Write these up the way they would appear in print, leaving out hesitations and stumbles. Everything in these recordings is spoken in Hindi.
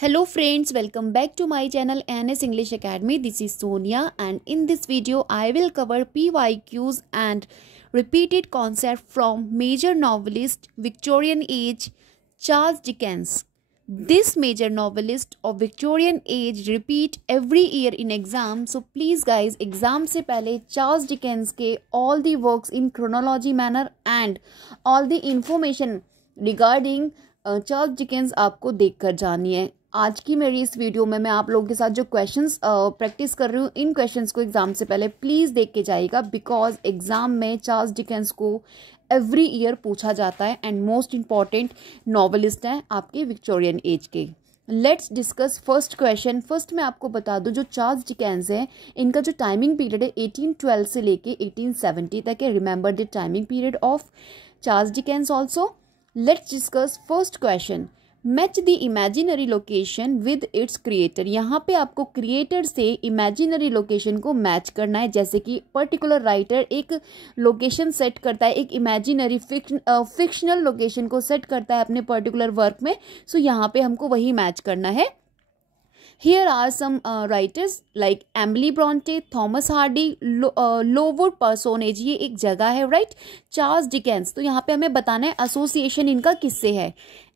Hello friends, welcome back to my channel NS English Academy. This is Sonia and in this video I will cover PYQs and repeated concept from major novelist Victorian age Charles Dickens. This major novelist of Victorian age repeat every year in exam. So please guys, exam से पहले Charles Dickens के all the works in chronology manner and all the information regarding Charles Dickens आपको देखकर जानी है. आज की मेरी इस वीडियो में मैं आप लोगों के साथ जो क्वेश्चंस प्रैक्टिस कर रही हूँ, इन क्वेश्चंस को एग्जाम से पहले प्लीज़ देख के जाइएगा, बिकॉज एग्जाम में चार्ल्स डिकेंस को एवरी ईयर पूछा जाता है एंड मोस्ट इम्पॉर्टेंट नॉवलिस्ट हैं आपके विक्टोरियन एज के. Let's discuss first question. First मैं आपको बता दूं, जो चार्ल्स डिकेंस है इनका जो टाइमिंग पीरियड है 1812 से लेके 1870 तक है. Remember the timing period of Charles Dickens also. Let's discuss first question. Match the imaginary location with its creator. यहाँ पे आपको क्रिएटर से इमेजिनरी लोकेशन को मैच करना है. जैसे कि पर्टिकुलर राइटर एक लोकेशन सेट करता है, एक इमेजिनरी फिक्शनल लोकेशन को सेट करता है अपने पर्टिकुलर वर्क में. सो यहाँ पे हमको वही मैच करना है. Here are some writers like Emily Bronte, Thomas Hardy, Lowood Personage. ये एक जगह है, राइट. चार्ल्स डिकेंस, तो यहाँ पे हमें बताना है एसोसिएशन इनका किससे है.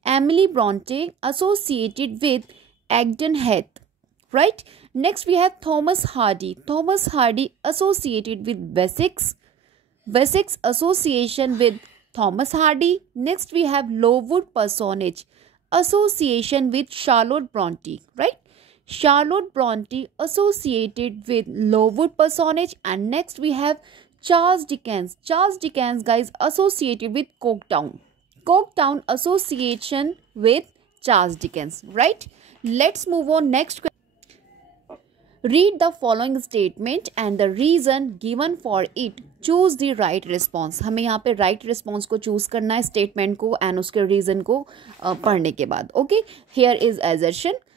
Emily Bronte associated with Egdon Heath, right. Next we have Thomas Hardy. Thomas Hardy associated with Wessex. Wessex association with Thomas Hardy. Next we have Lowood parsonage association with Charlotte Bronte, right. Charlotte Bronte associated with Lowood Personage. And next we have Charles Dickens. Charles Dickens, guys, associated with Coketown. Coketown association with Charles Dickens, right? Let's move on. Next question. Read the following statement and the reason given for it. Choose the right response. हमें यहाँ पे right response को choose करना है, statement को and उसके reason को पढ़ने के बाद. Okay, here is assertion.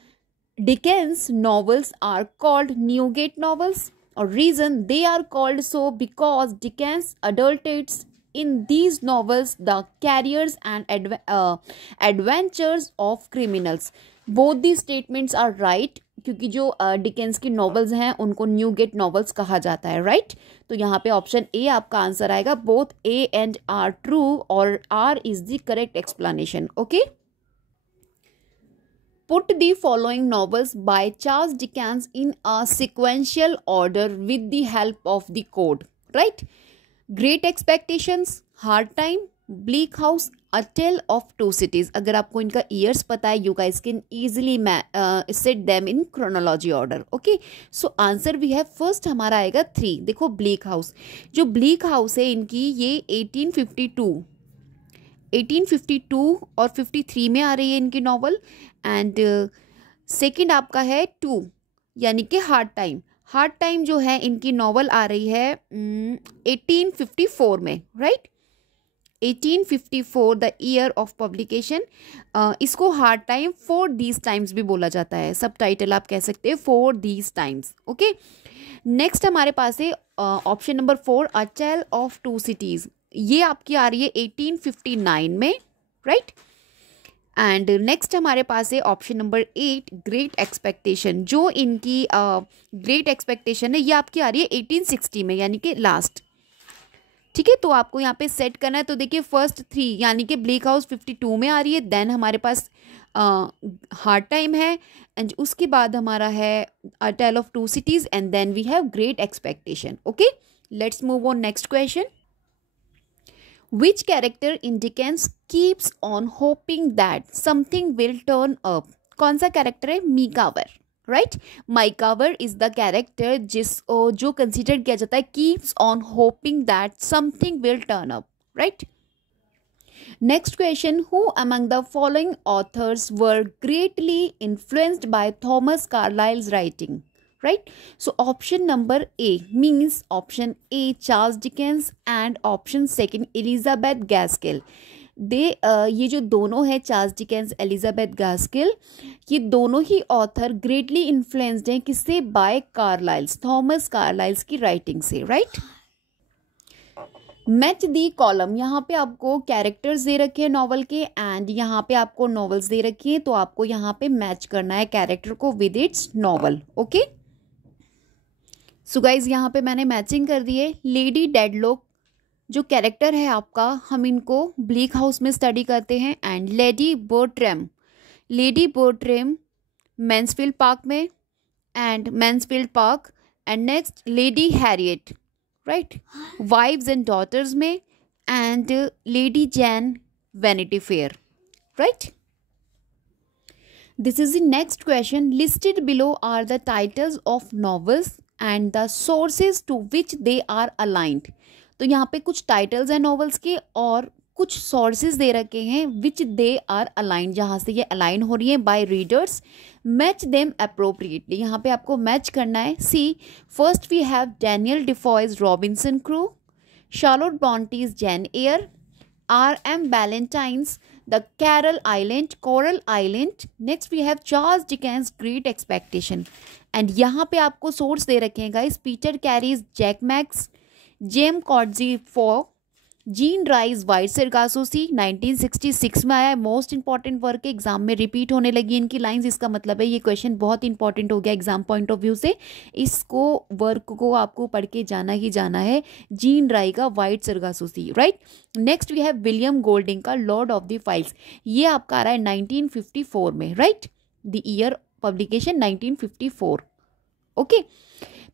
Dickens novels are called Newgate novels. Or reason they are called so because Dickens adulterates in these novels the careers and adventures of criminals. Both these statements are right, क्योंकि जो डिकेंस की नॉवेल्स हैं उनको न्यूगेट नॉवेल्स कहा जाता है, राइट. तो यहाँ पे ऑप्शन ए आपका आंसर आएगा. Both A and R true और R is the correct explanation. Okay. Put the following novels by Charles Dickens in a sequential order with the help of the code, right? Great Expectations, Hard Time, Bleak House, A Tale of Two Cities. अगर आपको इनका years पता है, you guys can easily set them in chronology order. Okay, so answer we have first हमारा आएगा 3. देखो Bleak House, जो Bleak House है इनकी ये 1852 और 53 में आ रही है इनकी नॉवल. एंड सेकंड आपका है 2 यानी कि हार्ड टाइम. हार्ड टाइम जो है इनकी नॉवल आ रही है 1854 में, राइट. 1854 द ईयर ऑफ पब्लिकेशन. इसको hard time for these times भी बोला जाता है. सब टाइटल आप कह सकते हैं for these times. Okay. Next हमारे पास है option number 4 a tell of to Cities. ये आपकी आ रही है 1859 में, राइट. एंड नेक्स्ट हमारे पास है ऑप्शन नंबर 8 ग्रेट एक्सपेक्टेशन. जो इनकी ग्रेट एक्सपेक्टेशन है ये आपकी आ रही है 1860 में यानी कि लास्ट. ठीक है, तो आपको यहाँ पे सेट करना है. तो देखिए फर्स्ट 3 यानी कि ब्लीक हाउस 52 में आ रही है. देन हमारे पास हार्ड टाइम है एंड उसके बाद हमारा है a tell of to cities and then we have great expectation. Okay, let's move on. Next question. Which character in Dickens keeps on hoping that something will turn up? कौन सा कैरेक्टर है? मीकावर, राइट. माइकावर इज द कैरेक्टर जो कंसिडर किया जाता है keeps on hoping that something will turn up, right. Next question. Who among the following authors were greatly influenced by Thomas Carlyle's writing? Right, so option number A means option A Charles Dickens and option second Elizabeth Gaskell. ये जो दोनों है चार्ल्स डिकेंस, एलिजाबेथ गास्किल, ये दोनों ही ऑथर ग्रेटली इन्फ्लुएंस्ड हैं किससे? बाय कार्लाइल्स, थॉमस कार्लाइल्स की राइटिंग से, राइट. मैच दी कॉलम, यहाँ पे आपको कैरेक्टर्स दे रखे हैं नॉवल के एंड यहाँ पे आपको नॉवेल्स दे रखी हैं, तो आपको यहाँ पे मैच करना है कैरेक्टर को with its novel. Okay, so guys यहाँ पे मैंने मैचिंग कर दी है। लेडी डेडलॉक जो कैरेक्टर है आपका, हम इनको ब्लीक हाउस में स्टडी करते हैं, and Lady Bertram Mansfield Park में, and Mansfield Park, and next Lady Harriet, right, wives and daughters में, and Lady Jane Vanity Fair, right. This is the next question. Listed below are the titles of novels and the sources to which they are aligned. तो यहाँ पे कुछ टाइटल्स हैं नॉवेल्स के और कुछ सोर्सेज दे रखे हैं विच दे आर अलाइंड, जहाँ से ये अलाइन हो रही है by readers. Match them appropriately, यहाँ पे आपको मैच करना है। See, first we have Daniel Defoe's Robinson Crusoe, Charlotte Bronte's Jane Eyre, R.M. Ballantyne's The Coral Island. Next we have Charles Dickens' Great Expectation. And यहाँ पे आपको सोर्स दे रखे हैं guys, Peter Carey's Jack Maggs, J M Coetzee Foe, Jean Rhys Wide Sargasso Sea, 1966 में आया है। मोस्ट इंपॉर्टेंट वर्क है, एग्जाम में रिपीट होने लगी इनकी लाइंस, इसका मतलब है ये क्वेश्चन बहुत इंपॉर्टेंट हो गया एग्जाम पॉइंट ऑफ व्यू से। इसको वर्क को आपको पढ़ के जाना ही जाना है, जीन राय का Wide Sargasso Sea, right. Next we have William Golding का लॉर्ड ऑफ द फाइल्स, ये आपका आ रहा है 1954 में, राइट, द ईयर पब्लिकेशन 1954। ओके,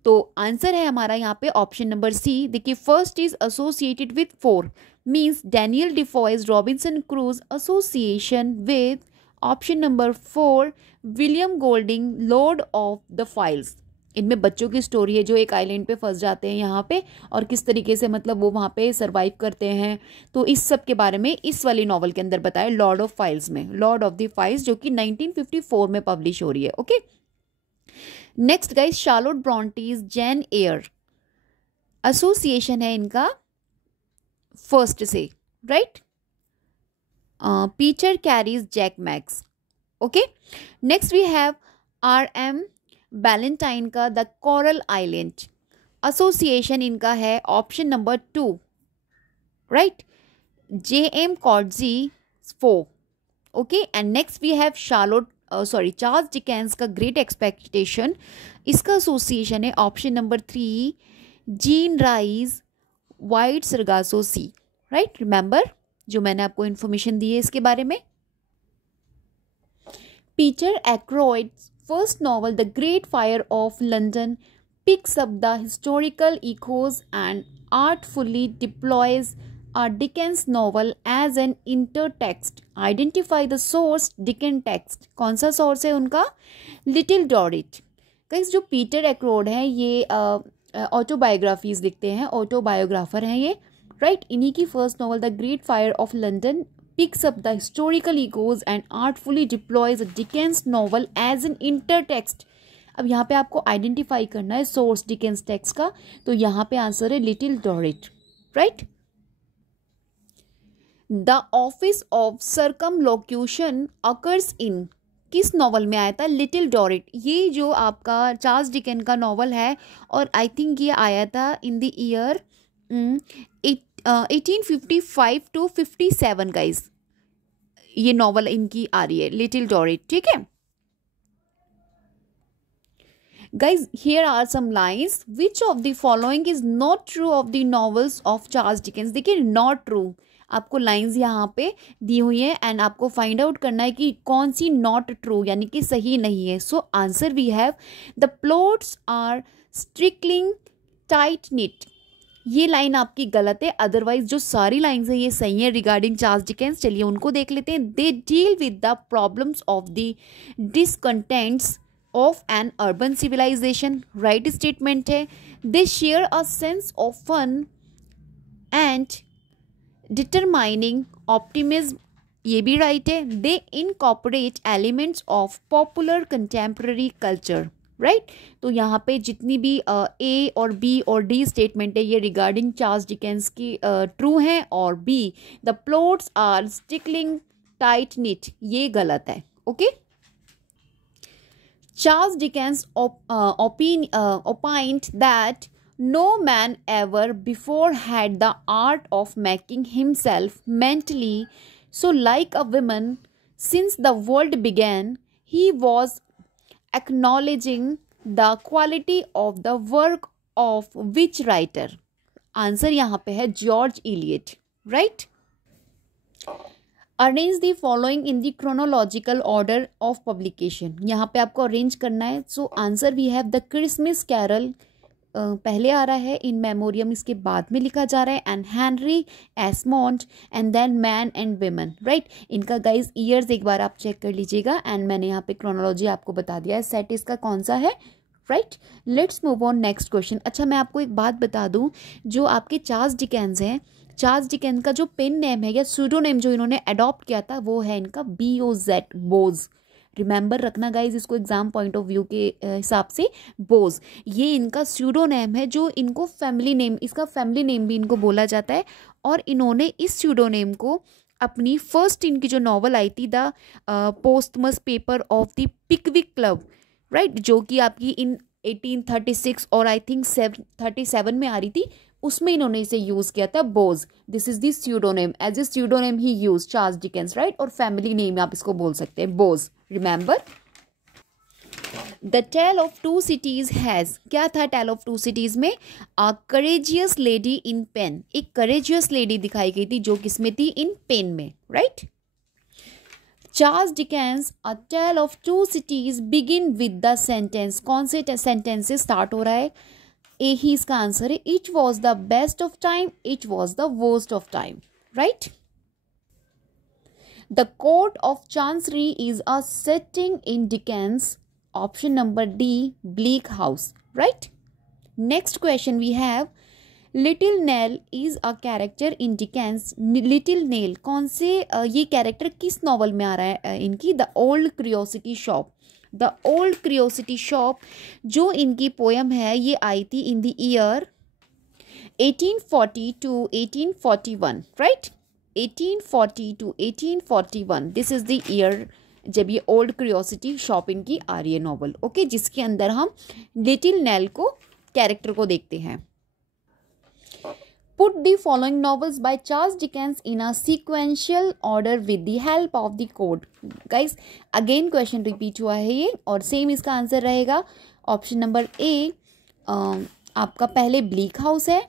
तो आंसर है हमारा यहाँ पे ऑप्शन नंबर सी। देखिए, first is associated with 4 means Daniel Defoe's Robinson Crusoe association with option number 4 William Golding Lord of the Flies. इनमें बच्चों की स्टोरी है जो एक आइलैंड पे फंस जाते हैं यहाँ पे, और किस तरीके से मतलब वो वहाँ पे सर्वाइव करते हैं, तो इस सब के बारे में इस वाली नॉवल के अंदर बताया लॉर्ड ऑफ फाइल्स में, लॉर्ड ऑफ द फाइल्स, जो कि 1954 में पब्लिश हो रही है। Okay, next guys, Charlotte Bronte's Jane Eyre, association है इनका फर्स्ट से, right, Peter Carey's Jack Maggs. Okay, next we have R.M. Ballantyne का द कोरल आइलैंड, एसोसिएशन इनका है option number 2, right, J.M. Coetzee Foe. Okay, and next we have Charles Dickens का ग्रेट एक्सपेक्टेशन, इसका एसोसिएशन है option number 3 Jean Rhys Wide Sargasso Sea, right. Remember जो मैंने आपको इन्फॉर्मेशन दी है इसके बारे में। Peter Ackroyd's first novel the Great Fire of London picks up the historical echoes and artfully deploys a Dickens novel as an intertext. Identify the source Dickens text. कौन सा सोर्स है उनका? लिटिल डॉरिट। गाइस, जो पीटर एक्रोड है ये ऑटोबायोग्राफीज लिखते हैं, ऑटोबायोग्राफर हैं ये, राइट। इन्हीं की first novel the Great Fire of London picks up the historical echoes and artfully deploys a Dickens novel as an intertext. अब यहाँ पे आपको आइडेंटिफाई करना है सोर्स डिकेंस टेक्स्ट का, तो यहाँ पे आंसर है Little Dorrit, right. The office of circumlocution occurs in, किस नॉवल में आया था? Little Dorrit. ये जो आपका चार्ल्स डिकेन का नॉवल है, और आई थिंक ये आया था in the year 1855 to 57 guys, ये नॉवल इनकी आ रही है लिटिल डॉरिट, ठीक है guys. Here are some lines, which of the following is not true of the novels of Charles Dickens. देखिए, नॉट ट्रू आपको लाइंस यहाँ पे दी हुई है एंड आपको फाइंड आउट करना है कि कौन सी नॉट ट्रू यानी कि सही नहीं है। So answer we have the plots are strikingly tight knit, ये लाइन आपकी गलत है, अदरवाइज जो सारी लाइंस है ये सही है रिगार्डिंग चार्ल्स डिकेंस। चलिए उनको देख लेते हैं। They deal with the problems of the discontents of an urban civilization, right statement है। They share a sense of fun and determining optimism, ये भी राइट है। They incorporate elements of popular contemporary culture, right. तो यहाँ पे जितनी भी ए और बी और डी स्टेटमेंट है ये रिगार्डिंग चार्ल्स डिकेंस की ट्रू हैं, और B the plots are strikingly tight knit ये गलत है। Okay, Charles Dickens opined that No man ever before had the art of making himself mentally so like a woman. Since the world began, he was acknowledging the quality of the work of which writer? Answer यहाँ पे है George Eliot, right. Arrange the following in the chronological order of publication. यहाँ पे आपको अरेंज करना है. So answer we have the Christmas Carol पहले आ रहा है, इन मेमोरियम इसके बाद में लिखा जा रहा है, and Henry Esmond, and then men and women, right. इनका गाइज ईयर्स एक बार आप चेक कर लीजिएगा, एंड मैंने यहाँ पे क्रोनोलॉजी आपको बता दिया है. सेट इसका कौन सा है, right. Let's move on next question. अच्छा, मैं आपको एक बात बता दूं, जो आपके चार्ल्स डिकेंस हैं, चार्ल्स डिकेंस का जो पेन नेम है या सूडोनेम जो इन्होंने अडॉप्ट किया था वो है इनका BOZ, बोज. रिमेंबर रखना गाइज इसको एग्जाम पॉइंट ऑफ व्यू के हिसाब से. बोज ये इनका स्यूडोनेम है, जो इनको फैमिली नेम, इसका फैमिली नेम भी इनको बोला जाता है. और इन्होंने इस स्यूडोनेम को अपनी फर्स्ट इनकी जो नॉवल आई थी the Posthumous Paper of the Pickwick Club, right, जो कि आपकी इन 1836 और आई थिंक 37 में आ रही थी, उसमें इन्होंने इसे यूज किया था Boz. This is the pseudonym, as a pseudonym ही यूज चार्ल्स डिकेंस, राइट. और फैमिली नेम आप इसको बोल सकते हैं Boz. Remember the Tale of to Cities has, क्या था टेल ऑफ टू सिटीज में? A courageous lady in pain. एक करेजियस लेडी दिखाई गई थी जो किसमें थी? इन पेन में, right. Charles Dickens a tell of to Cities begin with the sentence. कौन से सेंटेंस से स्टार्ट हो रहा है? ए ही इसका आंसर है. It was the best of time, it was the worst of time, right. The Court of Chancery is a setting in Dickens. Option number D, Bleak House, right. Next question we have, Little Nell is a character in Dickens. Little Nell कौन से ये कैरेक्टर किस नॉवल में आ रहा है इनकी? The Old Curiosity Shop. The Old Curiosity Shop जो इनकी पोयम है ये आई थी in the year 1840 to 1841, right. 1840 to 1841 this is the year जब ये ओल्ड क्यूरियोसिटी शॉप इनकी आ रही है नॉवल, ओके, जिसके अंदर हम लिटिल नेल को कैरेक्टर को देखते हैं. Put the following novels by Charles Dickens in a sequential order with the help of the code. Guys, again question repeat हुआ है ये, और सेम इसका आंसर रहेगा ऑप्शन नंबर ए. आपका पहले ब्लीक हाउस है,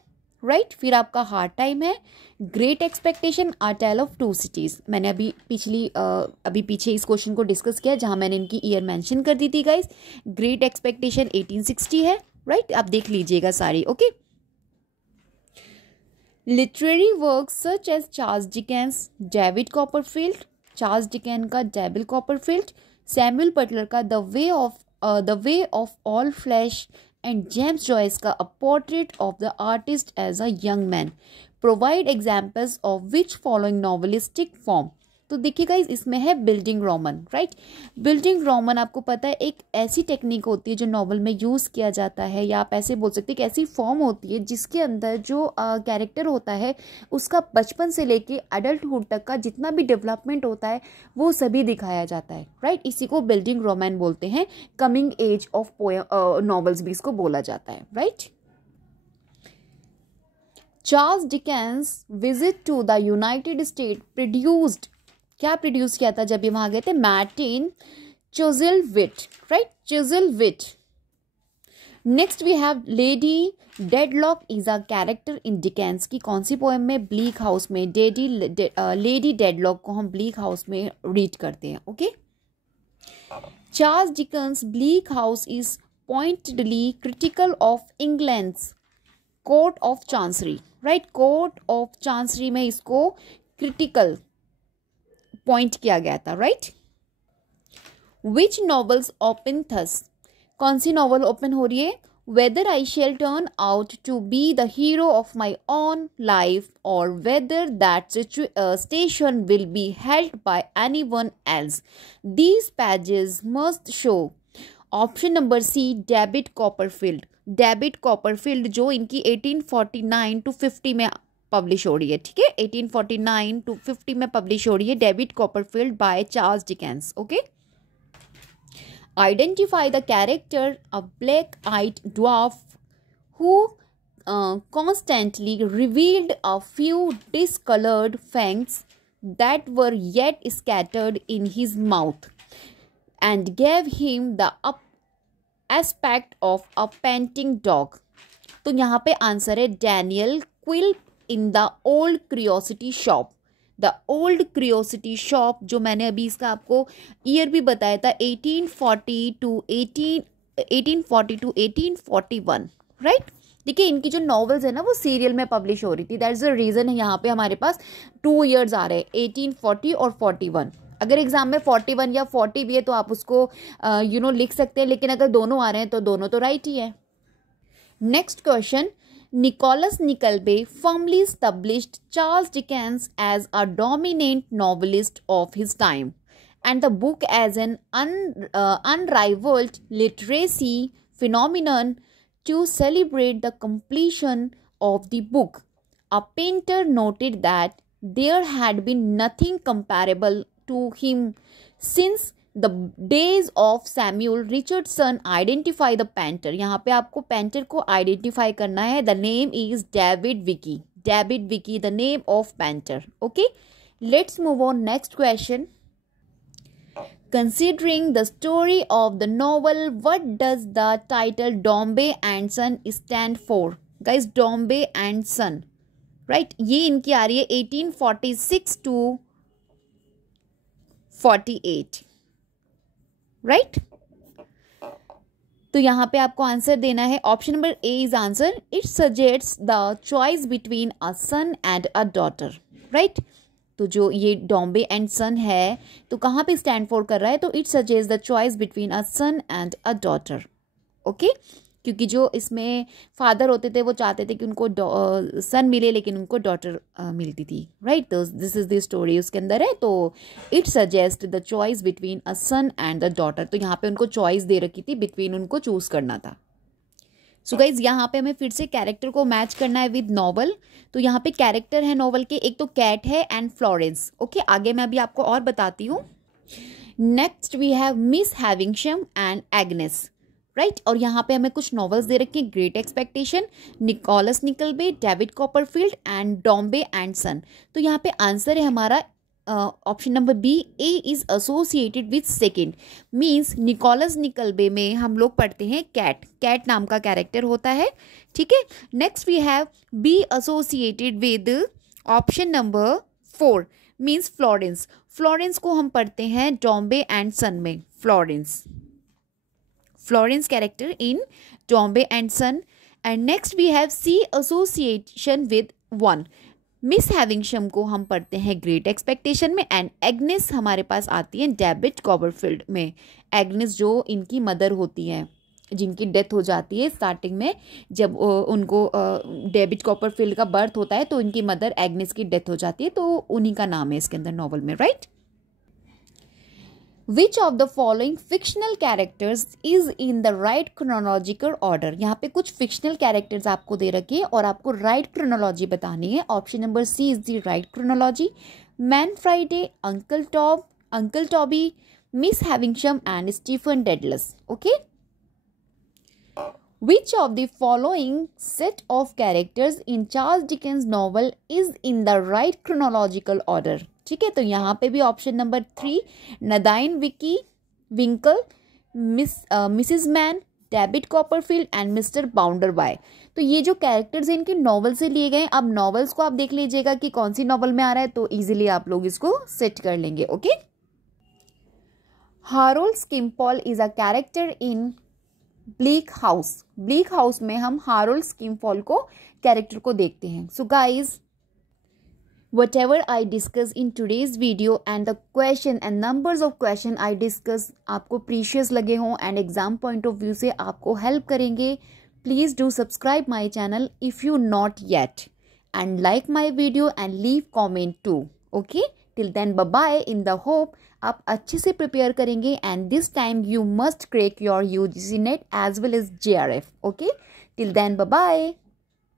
राइट. फिर आपका हार्ड टाइम है, Great Expectation, a Tale of to Cities. मैंने अभी पीछे इस क्वेश्चन को डिस्कस किया जहां मैंने इनकी ईयर मेंशन कर दी थी गाइस. ग्रेट एक्सपेक्टेशन 1860 है, राइट. आप देख लीजिएगा सारी, okay. Literary work such as Charles Dickens, David Copperfield, Charles Dickens का डेविड कॉपरफील्ड, सैमुअल बटलर का the Way of All Flesh, and James Joyce का a Portrait of the Artist as a Young Man provide examples of which following novelistic form. तो देखिए गाइस, इसमें है Bildungsroman, right. Bildungsroman आपको पता है एक ऐसी टेक्निक होती है जो नॉवल में यूज़ किया जाता है, या आप ऐसे बोल सकते हैं कि ऐसी फॉर्म होती है जिसके अंदर जो कैरेक्टर होता है उसका बचपन से लेके अडल्टहुड तक का जितना भी डेवलपमेंट होता है वो सभी दिखाया जाता है, राइट. इसी को बिल्डिंग रोमन बोलते हैं. कमिंग एज ऑफ नॉवेल्स भी इसको बोला जाता है, right. Charles Dickens visit to the United State produced, क्या प्रोड्यूस किया था जब ये वहां गए थे? Martin Chuzzlewit, right. Chuzzlewit. Next we have Lady Dedlock is a character in Dickens की कौन सी पोएम में? ब्लीक हाउस में. लेडी डेडलॉक को हम ब्लीक हाउस में रीड करते हैं, okay. Charles Dickens Bleak House is pointedly critical of England's court of Chancery, right. Court of chancery में इसको क्रिटिकल पॉइंट किया गया था, right. Which novels open thus, कौन सी नॉवल ओपन हो रही है? Whether I shall turn out to be the hero of my own life, और whether that station will be held by anyone else, these pages must show. Option number C, David Copperfield. David Copperfield जो इनकी 1849 टू 50 में पब्लिश हो रही है, ठीक है. 1849 टू 50 में पब्लिश हो रही है. David Copperfield by Charles Dickens, okay. Identify the character a black eyed dwarf who constantly revealed a few discolored fangs that were yet scattered in his mouth and gave him the aspect of a panting dog. तो यहाँ पे आंसर है Daniel Quilp in the Old Curiosity Shop. The Old Curiosity Shop, जो मैंने अभी इसका आपको ईयर भी बताया था, 1840 टू 1841, राइट. देखिए इनकी जो नॉवेल्स है ना वो सीरियल में पब्लिश हो रही थी. दैट्स द रीज़न है यहाँ पे हमारे पास 2 ईयर्स आ रहे हैं, 1840 और 41. अगर एग्जाम में 41 या 40 भी है तो आप उसको लिख सकते हैं, लेकिन अगर दोनों आ रहे हैं तो दोनों तो राइट ही है. Next question. Nicholas Nickleby firmly established Charles Dickens as a dominant novelist of his time and the book as an unrivaled literary phenomenon. To celebrate the completion of the book, a painter noted that there had been nothing comparable to him since the days of Samuel Richardson. Identify the painter. यहाँ पे आपको पेंटर को आइडेंटिफाई करना है. The name is David Wicke. David Wicke, the name of painter. Okay, let's move on. Next question. Considering the story of the novel, what does the title Dombey and Son stand for? Guys, Dombey and Son, right? ये इनकी आ रही है 1846 to 48, राइट. तो यहाँ पे आपको आंसर देना है. Option number A is answer. It suggests the choice between a son and a daughter, right. तो जो ये डॉम्बे एंड सन है तो कहाँ पे स्टैंड फॉर कर रहा है, तो it suggest the choice between a son and a daughter. Okay, क्योंकि जो इसमें फादर होते थे वो चाहते थे कि उनको सन मिले लेकिन उनको डॉटर मिलती थी, राइट. तो दिस इज द स्टोरी उसके अंदर है. तो it suggest the choice between a son and the daughter. तो यहाँ पे उनको चॉइस दे रखी थी, बिटवीन उनको चूज करना था. सो गाइज यहाँ पे हमें फिर से कैरेक्टर को मैच करना है विद नॉवल. तो यहाँ पे कैरेक्टर है नॉवल के, एक तो कैट है एंड फ्लोरेंस. ओके, आगे मैं अभी आपको और बताती हूँ. Next we have Miss Havisham and Agnes, right. और यहाँ पे हमें कुछ नॉवेल्स दे रखे हैं. Great Expectations, Nicholas Nickleby, David Copperfield and Dombey and Son. तो यहाँ पे आंसर है हमारा option number B. A is associated with second, means Nicholas Nickleby में हम लोग पढ़ते हैं कैट. कैट नाम का कैरेक्टर होता है, ठीक है. Next we have B associated with option number 4, means Florence. Florence को हम पढ़ते हैं डॉम्बे एंड सन में. Florence character in Dombey and Son. And next we have C association with 1. Miss हैविंगशम को हम पढ़ते हैं ग्रेट एक्सपेक्टेशन में. एंड एग्नेस हमारे पास आती है डेविड कॉपरफील्ड में. एग्नेस जो इनकी मदर होती हैं, जिनकी डेथ हो जाती है स्टार्टिंग में, जब उनको डेविड कॉपरफील्ड का बर्थ होता है तो इनकी मदर एग्नेस की डेथ हो जाती है. तो उन्हीं का नाम है इसके अंदर नॉवल में, right. Which of the following fictional characters is in the right chronological order? यहाँ पे कुछ fictional characters आपको दे रखे हैं और आपको right chronology बतानी है. Option number C is the right chronology. Man Friday, Uncle Toby, Miss Havisham and Stephen Dedalus. Okay. Which of the following set of characters in Charles Dickens novel is in the right chronological order? ठीक है, तो यहाँ पे भी option number 3, Nathaniel Winkle, Mrs Mann, David Copperfield and Mr Bounderby. तो ये जो कैरेक्टर्स हैं इनके नॉवल से लिए गए. अब नॉवेल्स को आप देख लीजिएगा कि कौन सी नॉवल में आ रहा है, तो इजीली आप लोग इसको सेट कर लेंगे. Okay. Harold Skimpole is a character in Bleak House. Bleak House में हम हारोल्ड स्किम्पॉल को कैरेक्टर को देखते हैं. So guys, whatever I discuss in today's video and the question and numbers of question I discuss आपको precious लगे हों and exam point of view से आपको help करेंगे, please do subscribe my channel if you not yet and like my video and leave comment too. Okay, till then bye bye in the hope आप अच्छे से prepare करेंगे and this time you must crack your UGC net as well as JRF. Okay, till then bye bye.